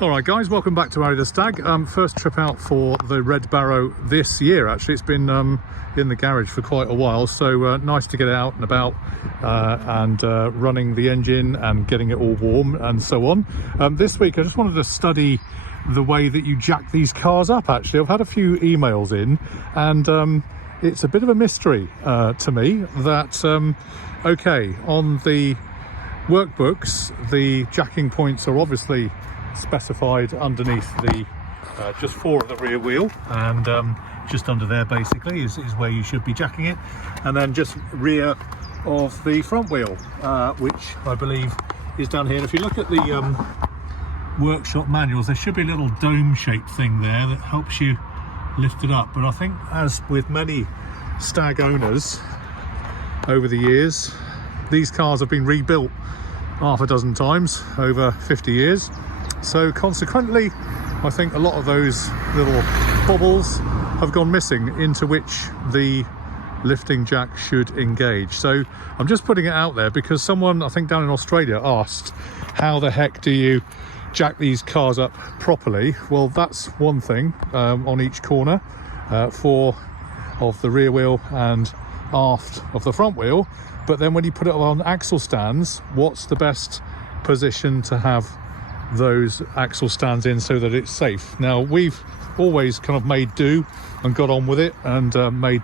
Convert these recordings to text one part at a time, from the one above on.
All right guys, welcome back to Arry The Stag. First trip out for the Red Barrow this year. Actually, it's been in the garage for quite a while, so nice to get it out and about and running the engine and getting it all warm and so on. This week I just wanted to study the way that you jack these cars up. Actually, I've had a few emails in and it's a bit of a mystery to me that okay, on the workbooks the jacking points are obviously specified underneath the just four of the rear wheel, and just under there basically is where you should be jacking it, and then just rear of the front wheel, which I believe is down here. And if you look at the workshop manuals, there should be a little dome shaped thing there that helps you lift it up. But I think, as with many Stag owners over the years, these cars have been rebuilt half a dozen times over 50 years. So consequently, I think a lot of those little bobbles have gone missing into which the lifting jack should engage. So I'm just putting it out there because someone, I think down in Australia, asked how the heck do you jack these cars up properly. Well, that's one thing, on each corner, four of the rear wheel and aft of the front wheel. But then when you put it on axle stands, what's the best position to have those axle stands in so that it's safe? Now, we've always kind of made do and got on with it and made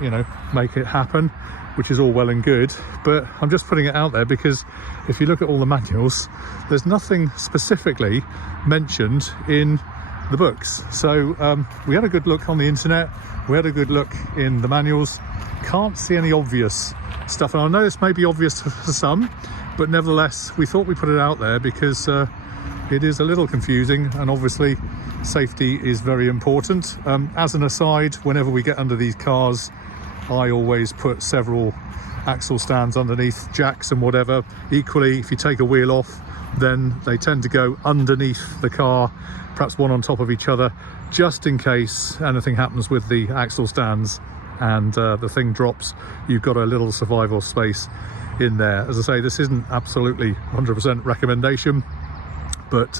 you know, make it happen, which is all well and good, but I'm just putting it out there because if you look at all the manuals, there's nothing specifically mentioned in the books. So we had a good look on the internet, we had a good look in the manuals, can't see any obvious stuff. And I know this may be obvious for some, but nevertheless we thought we'd put it out there because it is a little confusing, and obviously safety is very important. As an aside, whenever we get under these cars, I always put several axle stands underneath jacks and whatever. Equally, if you take a wheel off, then they tend to go underneath the car, perhaps one on top of each other, just in case anything happens with the axle stands and the thing drops. You've got a little survival space in there. As I say, this isn't absolutely 100% recommendation, but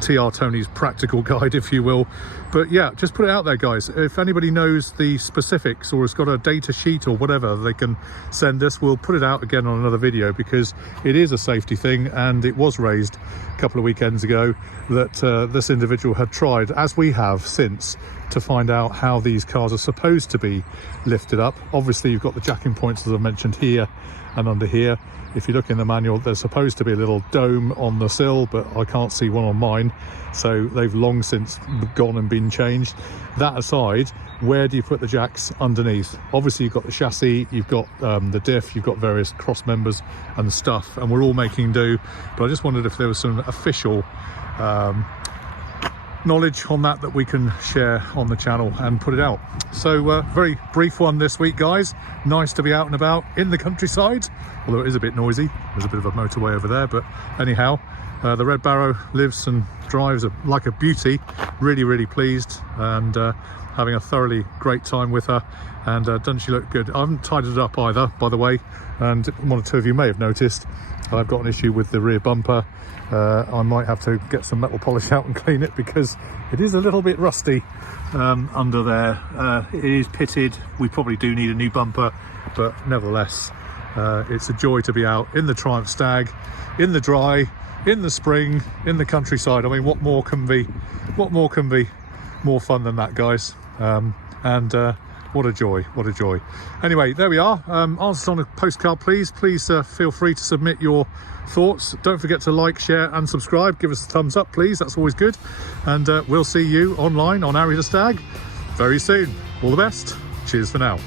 TR Tony's practical guide, if you will. But yeah, just put it out there, guys. If anybody knows the specifics or has got a data sheet or whatever they can send us, we'll put it out again on another video, because it is a safety thing, and it was raised a couple of weekends ago that this individual had tried, as we have since, to find out how these cars are supposed to be lifted up. Obviously, you've got the jacking points, as I mentioned, here and under here. If you look in the manual, there's supposed to be a little dome on the sill, but I can't see one on mine, so they've long since gone and been changed. That aside, where do you put the jacks underneath? Obviously you've got the chassis, you've got the diff, you've got various cross members and stuff, and we're all making do. But I just wondered if there was some official knowledge on that we can share on the channel and put it out. So very brief one this week, guys. Nice to be out and about in the countryside, although it is a bit noisy. There's a bit of a motorway over there, but anyhow, the Red Barrow lives and drives like a beauty. Really pleased, and having a thoroughly great time with her. And doesn't she look good? I haven't tidied it up either, by the way, and one or two of you may have noticed I've got an issue with the rear bumper. I might have to get some metal polish out and clean it because it is a little bit rusty under there. It is pitted. We probably do need a new bumper, but nevertheless, it's a joy to be out in the Triumph Stag, in the dry, in the spring, in the countryside. I mean, what more can be more fun than that, guys? What a joy, what a joy. Anyway, there we are. Answers on a postcard, please feel free to submit your thoughts. Don't forget to like, share and subscribe. Give us a thumbs up, please, that's always good. And we'll see you online on Arry The Stag very soon. All the best. Cheers for now.